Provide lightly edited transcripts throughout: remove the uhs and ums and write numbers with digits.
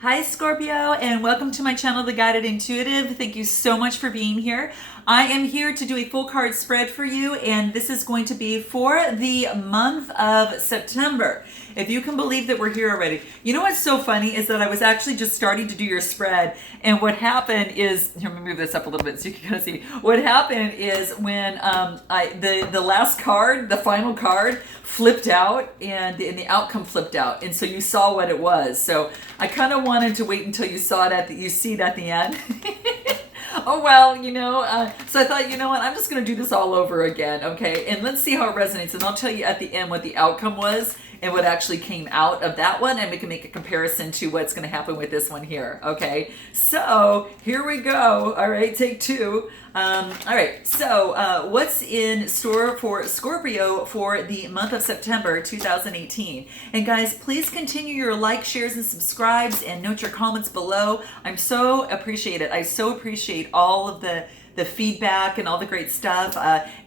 Hi Scorpio, and welcome to my channel, The Guided Intuitive. Thank you so much for being here. I am here to do a full card spread for you, and this is going to be for the month of September. If you can believe that we're here already. You know what's so funny is that I was actually just starting to do your spread, and what happened is, here, let me move this up a little bit so you can kind of see. What happened is when the last card, the final card, flipped out, and the outcome flipped out, and so you saw what it was. So I kind of wanted to wait until you saw it you see it at the end. Oh well, so I thought, you know what, I'm just going to do this all over again, okay? And let's see how it resonates, and I'll tell you at the end what the outcome was and what actually came out of that one, and we can make a comparison to what's going to happen with this one here, okay? So here we go. All right, take two. All right, so what's in store for Scorpio for the month of September 2018? And guys, please continue your likes, shares, and subscribes, and note your comments below. I'm so appreciate it. I so appreciate all of the feedback and all the great stuff,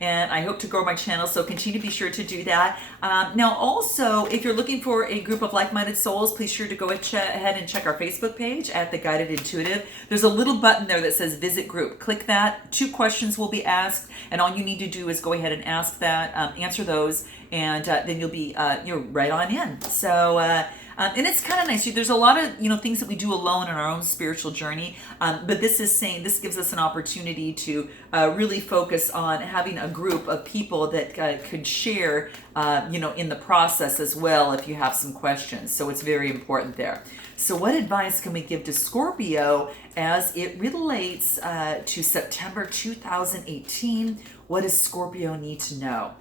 and I hope to grow my channel, so continue to be sure to do that. Now also, if you're looking for a group of like-minded souls, please sure to go ahead and check our Facebook page at The Guided Intuitive. There's a little button there that says visit group. Click that. 2 questions will be asked, and all you need to do is go ahead and ask that, answer those, and then you'll be you're right on in. So and it's kind of nice. There's a lot of things that we do alone in our own spiritual journey, but this gives us an opportunity to really focus on having a group of people that could share, in the process as well if you have some questions. So it's very important there. So what advice can we give to Scorpio as it relates to September 2018? What does Scorpio need to know?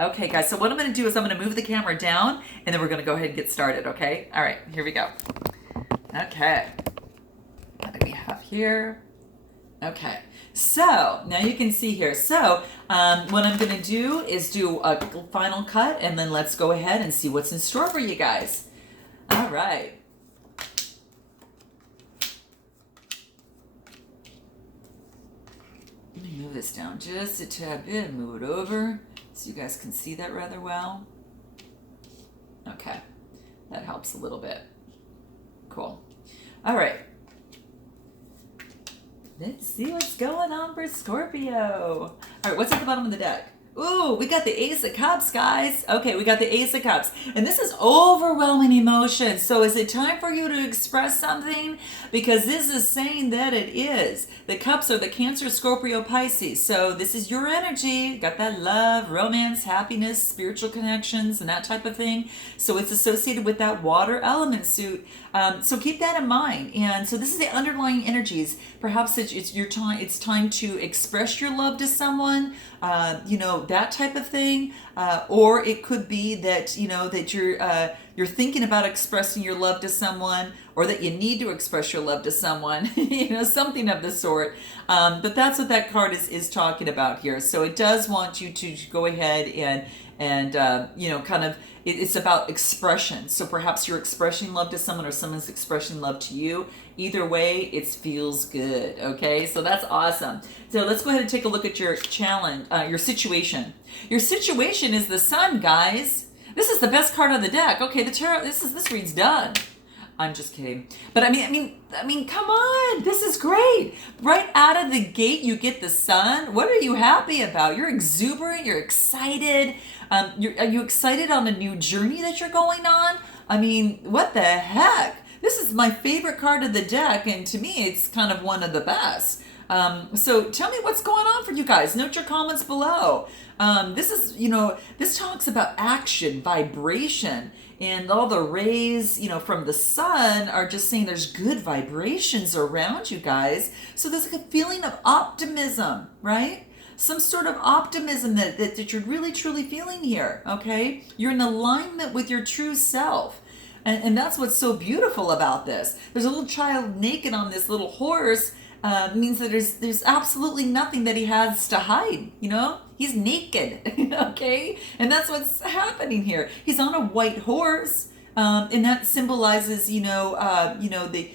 Okay, guys, so what I'm going to do is I'm going to move the camera down, and then we're going to go ahead and get started, okay? All right, here we go. Okay. What do we have here? Okay, so now you can see here. So what I'm going to do is do a final cut, and then let's go ahead and see what's in store for you guys. All right. Let me move this down just a tad bit and move it over, so you guys can see that rather well. Okay, that helps a little bit. Cool. All right. Let's see what's going on for Scorpio. All right, what's at the bottom of the deck? Ooh, we got the Ace of Cups, guys. Okay, we got the Ace of Cups. And this is overwhelming emotion. So is it time for you to express something? Because this is saying that it is. The Cups are the Cancer, Scorpio, Pisces. So this is your energy. Got that love, romance, happiness, spiritual connections, and that type of thing. So it's associated with that water element suit. So keep that in mind. And so this is the underlying energies. Perhaps it's your time. It's time to express your love to someone. That type of thing, or it could be that that you're thinking about expressing your love to someone, or that you need to express your love to someone, something of the sort. But that's what that card is talking about here. So it does want you to go ahead and kind of, it's about expression. So perhaps you're expressing love to someone, or someone's expressing love to you. Either way, it feels good. Okay, so that's awesome. So let's go ahead and take a look at your challenge, your situation. Your situation is the Sun, guys. This is the best card on the deck. Okay, the tarot. This read's done. I'm just kidding. But I mean, come on. This is great. Right out of the gate, you get the Sun. What are you happy about? You're exuberant. You're excited. Are you excited on a new journey that you're going on? I mean, what the heck? This is my favorite card of the deck, and to me, it's kind of one of the best. So tell me what's going on for you guys. Note your comments below. This talks about action, vibration, and all the rays, from the Sun are just saying there's good vibrations around you guys. So there's like a feeling of optimism, right? Some sort of optimism that you're really, truly feeling here, okay? You're in alignment with your true self. And that's what's so beautiful about this. There's a little child naked on this little horse, means that there's absolutely nothing that he has to hide, He's naked, okay? And that's what's happening here. He's on a white horse, and that symbolizes, the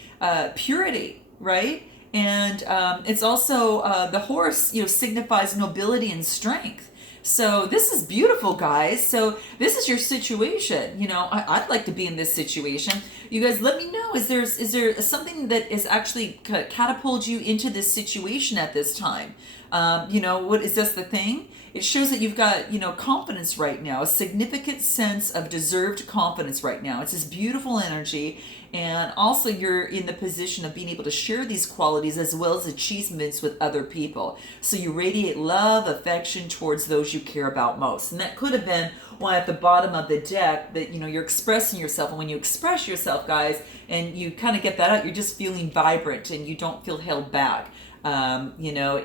purity, right? And it's also, the horse, signifies nobility and strength. So this is beautiful, guys. So this is your situation. I'd like to be in this situation. You guys, let me know. Is there something that is actually catapulted you into this situation at this time? What is this the thing? It shows that you've got, confidence right now, a significant sense of deserved confidence right now. It's this beautiful energy. And also you're in the position of being able to share these qualities as well as achievements with other people. So you radiate love, affection towards those you care about most. And that could have been why at the bottom of the deck that, you're expressing yourself. And when you express yourself, guys, and you kind of get that out, you're just feeling vibrant and you don't feel held back.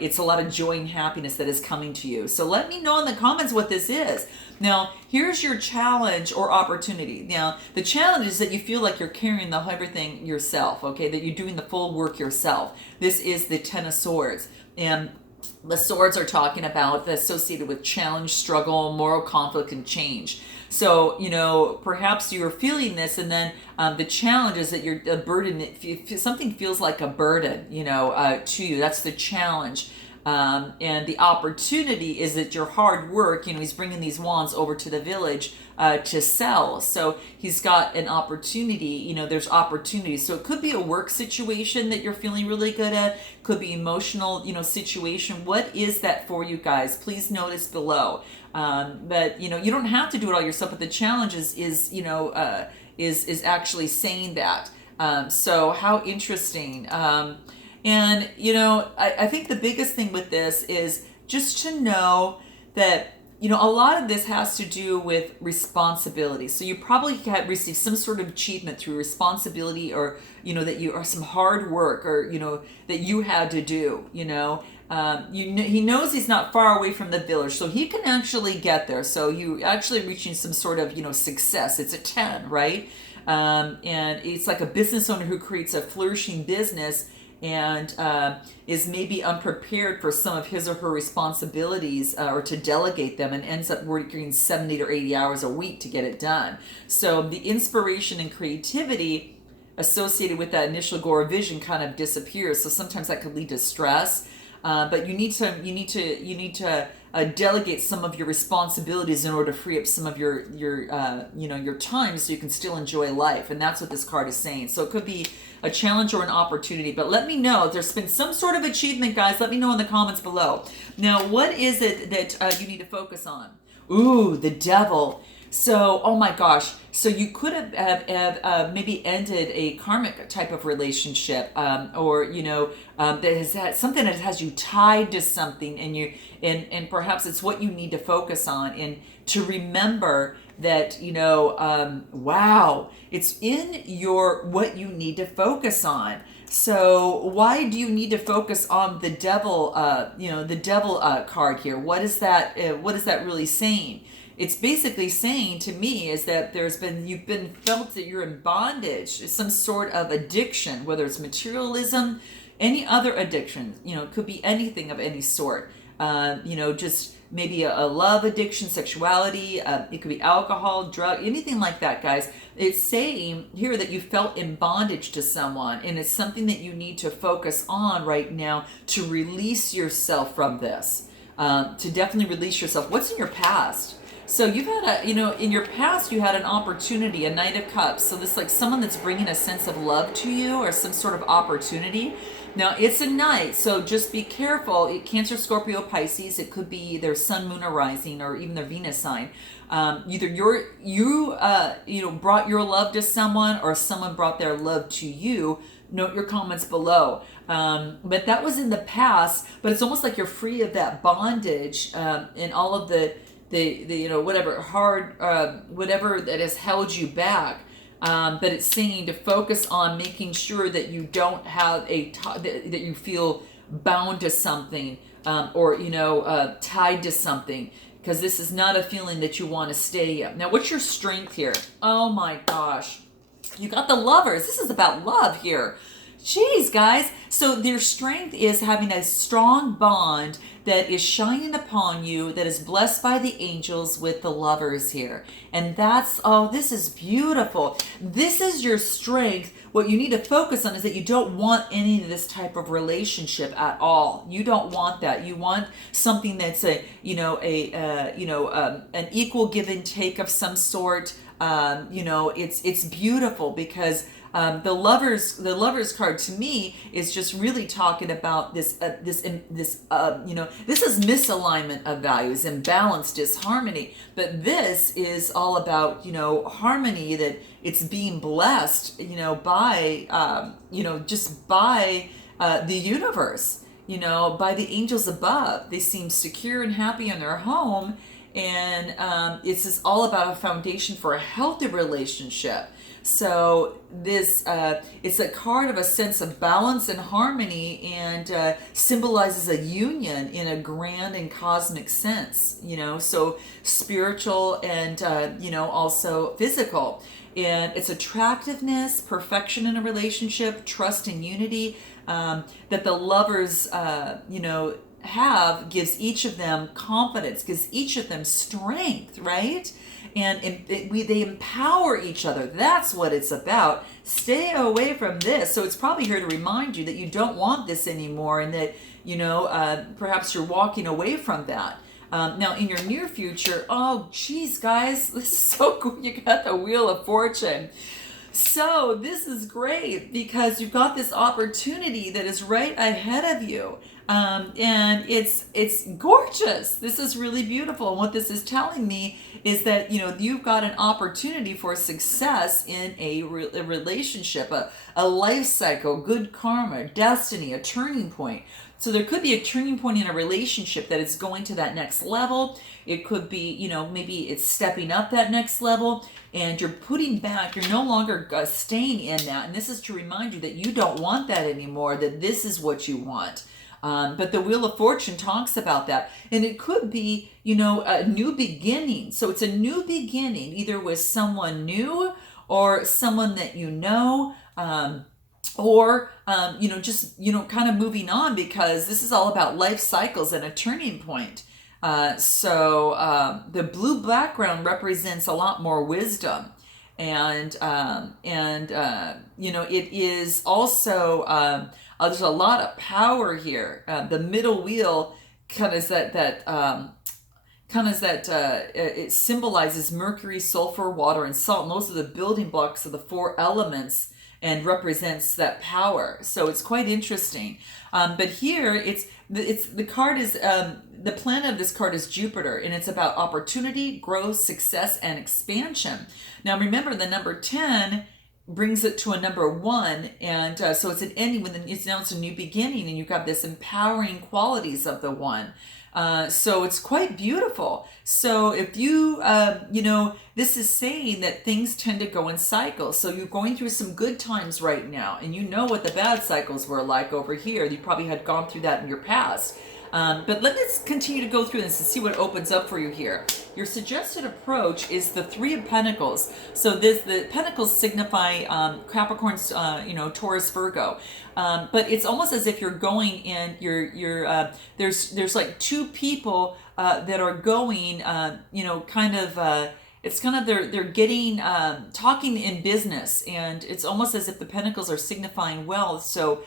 It's a lot of joy and happiness that is coming to you. So let me know in the comments what this is. Now, here's your challenge or opportunity. Now, the challenge is that you feel like you're carrying the everything yourself, okay? That you're doing the full work yourself. This is the Ten of Swords. And the swords are talking about associated with challenge, struggle, moral conflict, and change. So, perhaps you're feeling this, and then the challenge is that you're a burden. Something feels like a burden, to you. That's the challenge. And the opportunity is that your hard work, he's bringing these wands over to the village to sell. So he's got an opportunity, there's opportunities. So it could be a work situation that you're feeling really good at, could be emotional, situation. What is that for you guys? Please notice below. But, you don't have to do it all yourself, but the challenge is actually saying that. So how interesting. And, I think the biggest thing with this is just to know that, a lot of this has to do with responsibility. So you probably had received some sort of achievement through responsibility or, that you are some hard work or, that you had to do, he knows he's not far away from the village, so he can actually get there. So you actually reaching some sort of, success. It's a 10, right? And it's like a business owner who creates a flourishing business and is maybe unprepared for some of his or her responsibilities or to delegate them and ends up working 70 or 80 hours a week to get it done. So the inspiration and creativity associated with that initial goal or vision kind of disappears. So sometimes that could lead to stress. But you need to delegate some of your responsibilities in order to free up some of your time so you can still enjoy life. And that's what this card is saying. So it could be a challenge or an opportunity. But let me know if there's been some sort of achievement, guys. Let me know in the comments below. Now, what is it that you need to focus on? Ooh, the Devil. So, oh my gosh. So you could have maybe ended a karmic type of relationship, or that has had something that has you tied to something, and perhaps it's what you need to focus on and to remember that wow, it's in your what you need to focus on. So why do you need to focus on the Devil? The Devil card here. What is that? What is that really saying? It's basically saying to me is that you've been felt that you're in bondage, some sort of addiction, whether it's materialism, any other addiction, it could be anything of any sort, just maybe a love addiction, sexuality, it could be alcohol, drug, anything like that, guys. It's saying here that you felt in bondage to someone, and it's something that you need to focus on right now to release yourself from this, to definitely release yourself. What's in your past? So you've had in your past, you had an opportunity, a Knight of Cups. So this like someone that's bringing a sense of love to you or some sort of opportunity. Now it's a Knight, so just be careful. Cancer, Scorpio, Pisces. It could be their Sun, Moon, or Rising, or even their Venus sign. Either you brought your love to someone, or someone brought their love to you. Note your comments below. But that was in the past. But it's almost like you're free of that bondage and all of the whatever hard whatever that has held you back, but it's saying to focus on making sure that you don't have that you feel bound to something, or tied to something, because this is not a feeling that you want to stay in. Now, what's your strength here? Oh my gosh, you got the Lovers. This is about love here. Jeez, guys. So their strength is having a strong bond that is shining upon you, that is blessed by the angels with the Lovers here. And this is beautiful. This is your strength what you need to focus on is that you don't want any of this type of relationship at all. You don't want that. You want something that's an equal give and take of some sort. It's beautiful because the lovers card to me is just really talking about this is misalignment of values, imbalance, disharmony. But this is all about harmony, that it's being blessed by just by the universe, by the angels above. They seem secure and happy in their home, and it's just all about a foundation for a healthy relationship. So this it's a card of a sense of balance and harmony, and symbolizes a union in a grand and cosmic sense. So spiritual and also physical. And it's attractiveness, perfection in a relationship, trust and unity that the lovers have, gives each of them confidence, gives each of them strength, right? And they empower each other. That's what it's about. Stay away from this. So it's probably here to remind you that you don't want this anymore, and that perhaps you're walking away from that. Now, in your near future, oh, geez, guys, this is so cool. You got the Wheel of Fortune. So this is great because you've got this opportunity that is right ahead of you. And it's gorgeous. This is really beautiful. And what this is telling me is that, you've got an opportunity for success in a relationship, a life cycle, good karma, destiny, a turning point. So there could be a turning point in a relationship that is going to that next level. It could be, maybe it's stepping up that next level, and you're putting back, you're no longer staying in that. And this is to remind you that you don't want that anymore, that this is what you want. But the Wheel of Fortune talks about that. And it could be, a new beginning. So it's a new beginning, either with someone new or someone that or kind of moving on, because this is all about life cycles and a turning point. So the blue background represents a lot more wisdom, and it is also there's a lot of power here. The middle wheel kind of it symbolizes Mercury, sulfur, water, and salt. And those are the building blocks of the four elements, and represents that power. So it's quite interesting. But here it's the card is the planet of this card is Jupiter, and it's about opportunity, growth, success, and expansion. Now remember, the number 10 brings it to a number 1, and so it's an ending. It's a new beginning, and you've got this empowering qualities of the 1. So it's quite beautiful. So if you, this is saying that things tend to go in cycles. So you're going through some good times right now, and you know what the bad cycles were like over here. You probably had gone through that in your past. But let's continue to go through this and see what opens up for you here. Your suggested approach is the Three of Pentacles. So the Pentacles signify Capricorns, Taurus, Virgo. But it's almost as if you're going in. There's like two people that are going. It's kind of they're getting talking in business, and it's almost as if the Pentacles are signifying wealth. So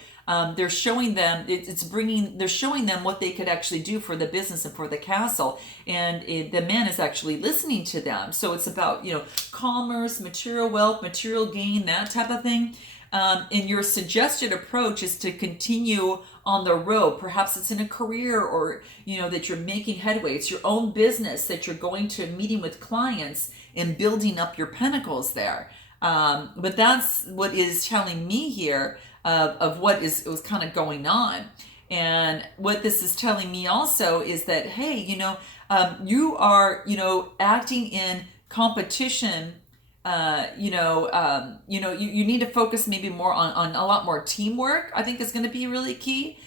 they're showing them they're showing them what they could actually do for the business and for the castle, and the man is actually listening to them. So it's about commerce, material wealth, material gain, that type of thing. And your suggested approach is to continue on the road. Perhaps it's in a career, or that you're making headway. It's your own business that you're going to meeting with clients and building up your pentacles there. But that's what is telling me here of what was kind of going on. And what this is telling me also is that, hey, you are acting in competition. You need to focus maybe more on a lot more teamwork. I think is going to be really key.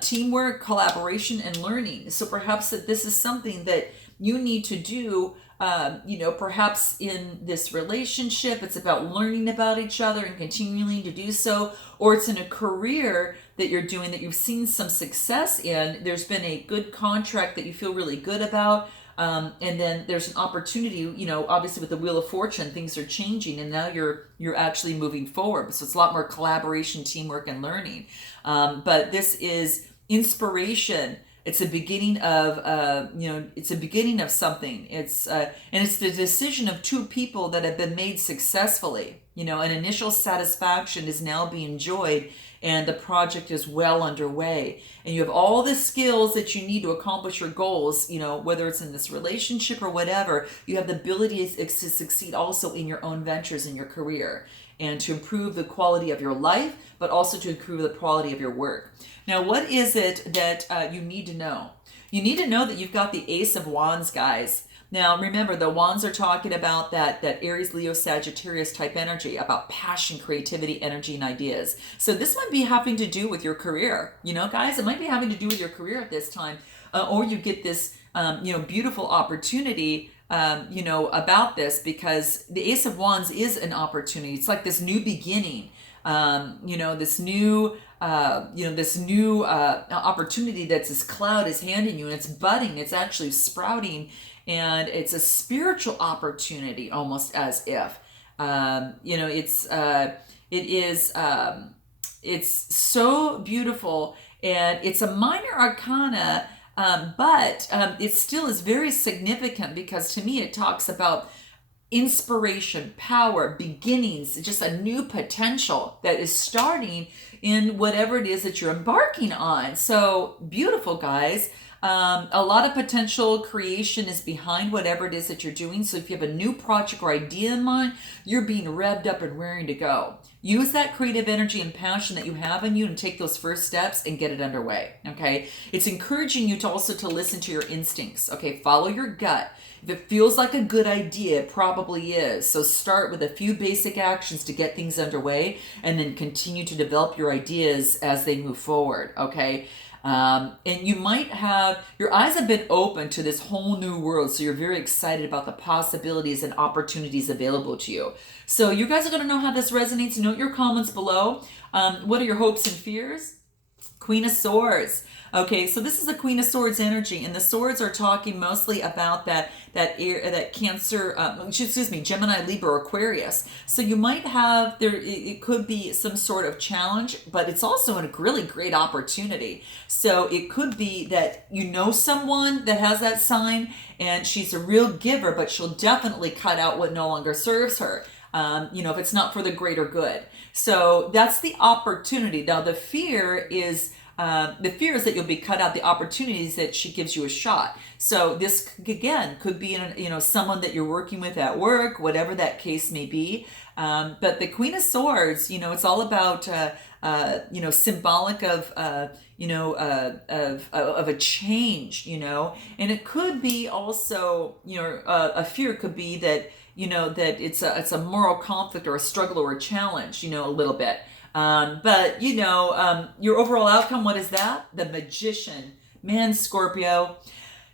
Teamwork, collaboration, and learning. So perhaps that this is something that you need to do, perhaps in this relationship. It's about learning about each other and continuing to do so. Or it's in a career that you're doing that you've seen some success in. There's been a good contract that you feel really good about. And then there's an opportunity, you know, obviously with the Wheel of Fortune, things are changing, and now you're actually moving forward. So it's a lot more collaboration, teamwork, and learning. But this is inspiration. It's a beginning of, it's a beginning of something. And it's the decision of two people that have been made successfully. You know, an initial satisfaction is now being enjoyed, and the project is well underway. And you have all the skills that you need to accomplish your goals, you know, whether it's in this relationship or whatever. You have the ability to succeed also in your own ventures in your career, and to improve the quality of your life, but also to improve the quality of your work. Now, what is it that you need to know? You need to know that you've got the Ace of Wands, guys. Now, remember, the wands are talking about that Aries, Leo, Sagittarius type energy, about passion, creativity, energy, and ideas. So this might be having to do with your career. You know, guys, it might be having to do with your career at this time. Or you get this, beautiful opportunity, about this, because the Ace of Wands is an opportunity. It's like this new beginning, this new opportunity that this cloud is handing you, and it's budding, it's actually sprouting. And it's a spiritual opportunity, almost as if, it's so beautiful, and it's a minor arcana, but it still is very significant, because to me it talks about inspiration, power, beginnings, just a new potential that is starting in whatever it is that you're embarking on. So beautiful, guys. A lot of potential creation is behind whatever it is that you're doing. So if you have a new project or idea in mind, you're being revved up and raring to go. Use that creative energy and passion that you have in you and take those first steps and get it underway. Okay. It's encouraging you to also to listen to your instincts. Okay. Follow your gut. If it feels like a good idea, it probably is. So start with a few basic actions to get things underway, and then continue to develop your ideas as they move forward. Okay. And you might have, your eyes have been open to this whole new world. So you're very excited about the possibilities and opportunities available to you. So you guys are going to know how this resonates. Note your comments below. What are your hopes and fears? Queen of Swords. Okay, so this is the Queen of Swords energy, and the swords are talking mostly about that Cancer, Gemini, Libra, Aquarius. So you might have it could be some sort of challenge, but it's also a really great opportunity. So it could be that you know someone that has that sign, and she's a real giver, but she'll definitely cut out what no longer serves her. If it's not for the greater good. So that's the opportunity. Now the fear is that you'll be cut out. The opportunities that she gives you a shot. So this again could be someone that you're working with at work, whatever that case may be. But the Queen of Swords, it's all about symbolic of a change, and it could be also a fear could be that that it's a moral conflict or a struggle or a challenge, a little bit. But your overall outcome, what is that? The Magician. Man, Scorpio,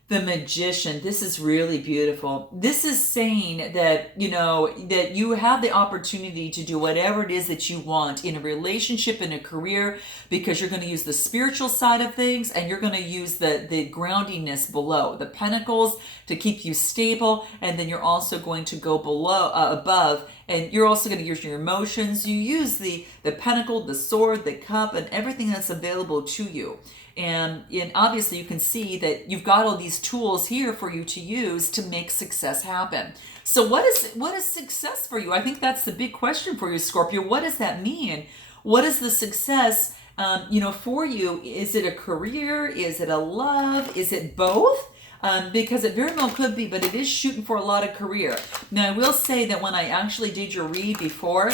the Magician. This is really beautiful. This is saying that, that you have the opportunity to do whatever it is that you want in a relationship, in a career, because you're going to use the spiritual side of things, and you're going to use the groundingness below, the pentacles, to keep you stable. And then you're also going to go above, and you're also going to use your emotions. You use the pentacle, the sword, the cup, and everything that's available to you. And obviously you can see that you've got all these tools here for you to use to make success happen. So what is success for you? I think that's the big question for you, Scorpio. What does that mean? What is the success, for you? Is it a career? Is it a love? Is it both? Because it very well could be, but it is shooting for a lot of career. Now, I will say that when I actually did your read before,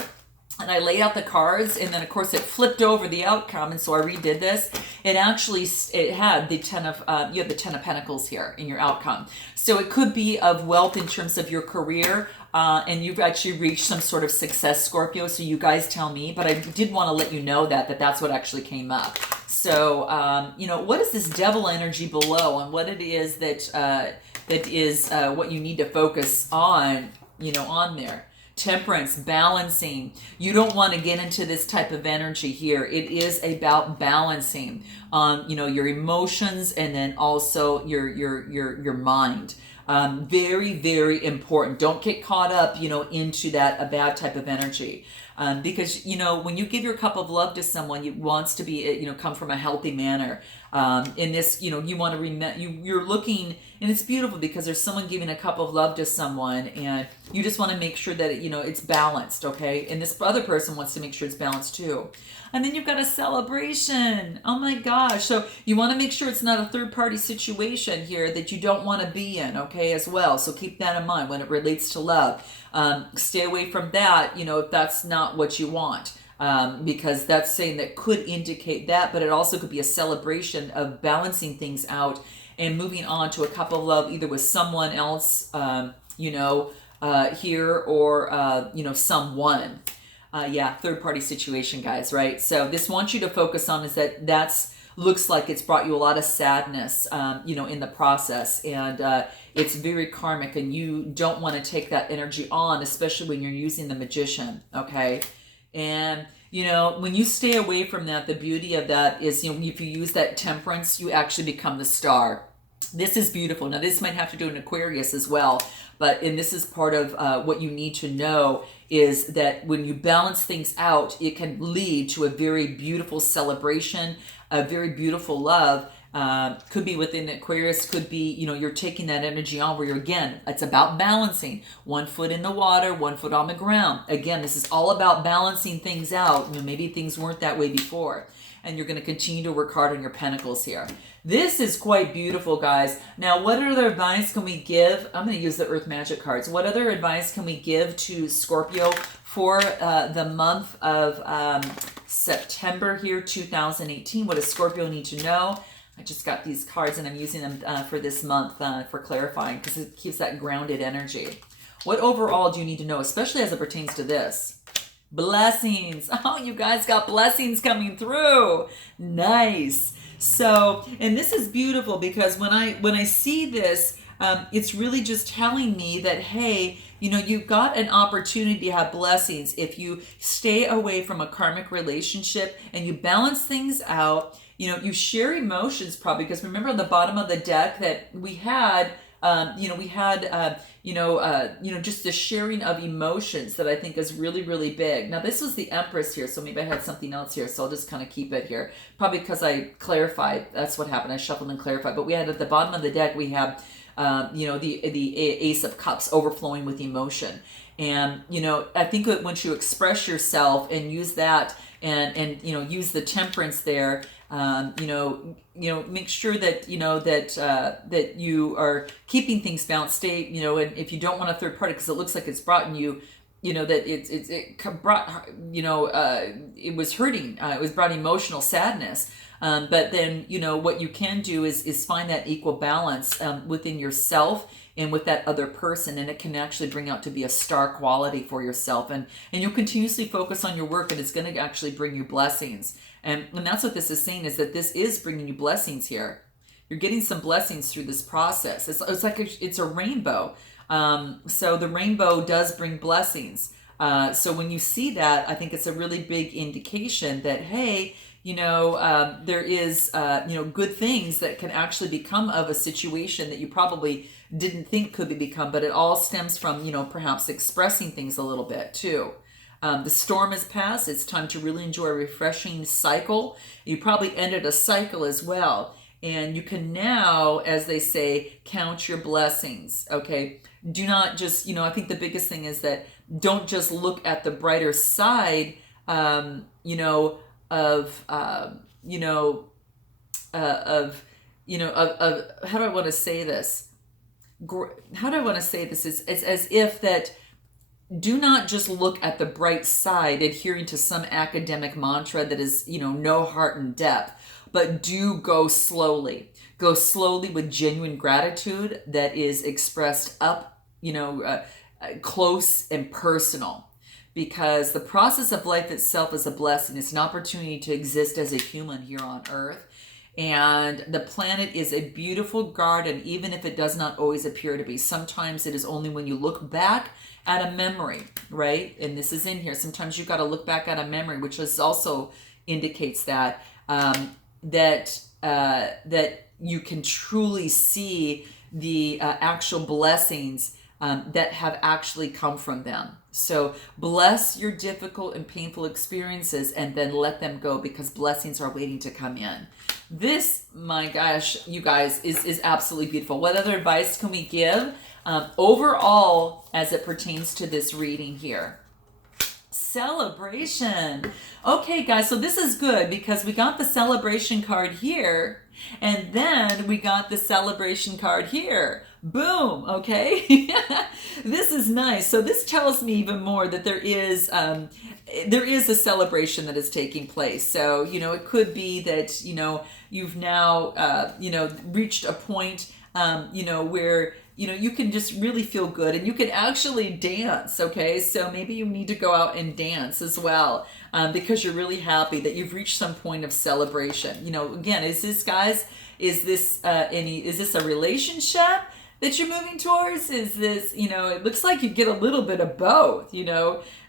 and I laid out the cards, and then of course it flipped over the outcome, and so I redid this. It had the you have the 10 of Pentacles here in your outcome. So it could be of wealth in terms of your career, and you've actually reached some sort of success, Scorpio. So you guys tell me, but I did want to let you know that's what actually came up. So what is this Devil energy below, and what it is that is what you need to focus on, on there. Temperance, balancing. You don't want to get into this type of energy here. It is about balancing, your emotions, and then also your mind. Very, very important. Don't get caught up, into that a bad type of energy. Because when you give your cup of love to someone, it wants to be come from a healthy manner. In this, you want to remember, you're looking, and it's beautiful because there's someone giving a cup of love to someone, and you just want to make sure that it's balanced, okay? And this other person wants to make sure it's balanced too. And then you've got a celebration. Oh my gosh! So you want to make sure it's not a third-party situation here that you don't want to be in, okay, as well. So keep that in mind when it relates to love. Stay away from that, if that's not what you want. Because that's saying that could indicate that, but it also could be a celebration of balancing things out and moving on to a cup of love, either with someone else, here, or someone. Third party situation, guys, right? So this wants you to focus on is that's looks like it's brought you a lot of sadness, in the process, and it's very karmic, and you don't want to take that energy on, especially when you're using the magician, okay? And when you stay away from that, the beauty of that is, if you use that temperance, you actually become the star. This is beautiful. Now, this might have to do an Aquarius as well, and this is part of what you need to know is that when you balance things out, it can lead to a very beautiful celebration, a very beautiful love. Could be within Aquarius, could be, you're taking that energy on where you're, again, it's about balancing. 1 foot in the water, 1 foot on the ground. Again, this is all about balancing things out. Maybe things weren't that way before. And you're going to continue to work hard on your pentacles here. This is quite beautiful, guys. Now, what other advice can we give? I'm going to use the Earth Magic cards. What other advice can we give to Scorpio for the month of September here, 2018? What does Scorpio need to know? I just got these cards and I'm using them for this month for clarifying, because it keeps that grounded energy. What overall do you need to know, especially as it pertains to this? Blessings. Oh, you guys got blessings coming through. Nice. So, and this is beautiful because when I see this, it's really just telling me that, hey, you've got an opportunity to have blessings if you stay away from a karmic relationship and you balance things out. You share emotions probably, because remember on the bottom of the deck that we had, just the sharing of emotions that I think is really, really big. Now, this was the Empress here, so maybe I had something else here, so I'll just kind of keep it here. Probably because I clarified. That's what happened. I shuffled and clarified. But we had at the bottom of the deck, we have, the Ace of Cups overflowing with emotion. And, I think that once you express yourself and use that and use the temperance there, make sure that that you are keeping things balanced. Stay, and if you don't want a third party, because it looks like it's brought you, that it brought, it was hurting. It was brought emotional sadness. But then, what you can do is find that equal balance within yourself and with that other person, and it can actually bring out to be a star quality for yourself, and you'll continuously focus on your work, and it's going to actually bring you blessings. And that's what this is saying, is that this is bringing you blessings here. You're getting some blessings through this process. It's like it's a rainbow. So the rainbow does bring blessings. So when you see that, I think it's a really big indication that, hey, there is, good things that can actually become of a situation that you probably didn't think could become, but it all stems from, perhaps expressing things a little bit too. The storm has passed. It's time to really enjoy a refreshing cycle. You probably ended a cycle as well. And you can now, as they say, count your blessings, okay? Do not just, I think the biggest thing is that don't just look at the brighter side, of how do I want to say this? How do I want to say this? It's as if that, do not just look at the bright side, adhering to some academic mantra that is, no heart and depth, but do go slowly. Go slowly with genuine gratitude that is expressed up, close and personal. Because the process of life itself is a blessing. It's an opportunity to exist as a human here on Earth. And the planet is a beautiful garden, even if it does not always appear to be. Sometimes it is only when you look back at a memory, right? And this is in here. Sometimes you've got to look back at a memory, which is also indicates that that you can truly see the actual blessings that have actually come from them. So bless your difficult and painful experiences and then let them go, because blessings are waiting to come in. This, my gosh, you guys, is absolutely beautiful. What other advice can we give overall as it pertains to this reading here? Celebration. Okay, guys, so this is good because we got the celebration card here, and then we got the celebration card here. Boom. Okay. This is nice. So this tells me even more that there is a celebration that is taking place. So, you know, it could be that, you know, you've now, reached a point, where, you can just really feel good and you can actually dance. Okay. So maybe you need to go out and dance as well, because you're really happy that you've reached some point of celebration. Again, is this a relationship that you're moving towards? Is this, it looks like you get a little bit of both,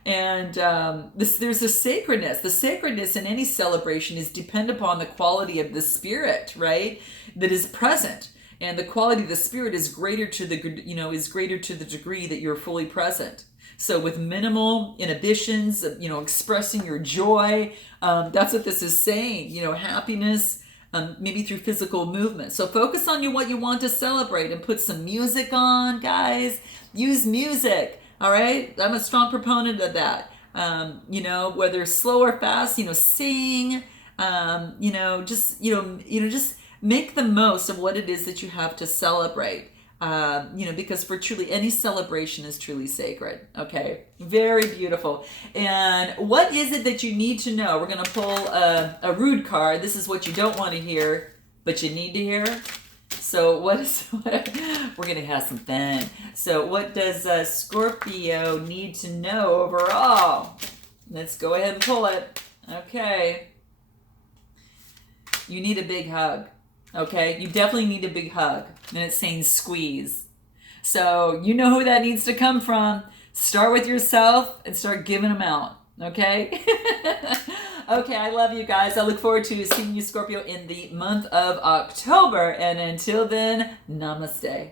and there's a sacredness. The sacredness in any celebration is dependent upon the quality of the spirit, right? That is present. And the quality of the spirit is greater to the degree that you're fully present. So with minimal inhibitions, expressing your joy, that's what this is saying, happiness, maybe through physical movement. So focus on what you want to celebrate and put some music on, guys. Use music, all right? I'm a strong proponent of that. Whether slow or fast, sing, just make the most of what it is that you have to celebrate. Because for truly any celebration is truly sacred. Okay, very beautiful. And what is it that you need to know? We're going to pull a rude card. This is what you don't want to hear, but you need to hear. So we're going to have some fun. So what does Scorpio need to know overall? Let's go ahead and pull it. Okay. You need a big hug. Okay, you definitely need a big hug. And it's saying squeeze. So you know who that needs to come from. Start with yourself and start giving them out. Okay? Okay, I love you guys. I look forward to seeing you, Scorpio, in the month of October. And until then, namaste.